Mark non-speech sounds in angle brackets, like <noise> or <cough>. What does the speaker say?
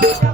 you <laughs>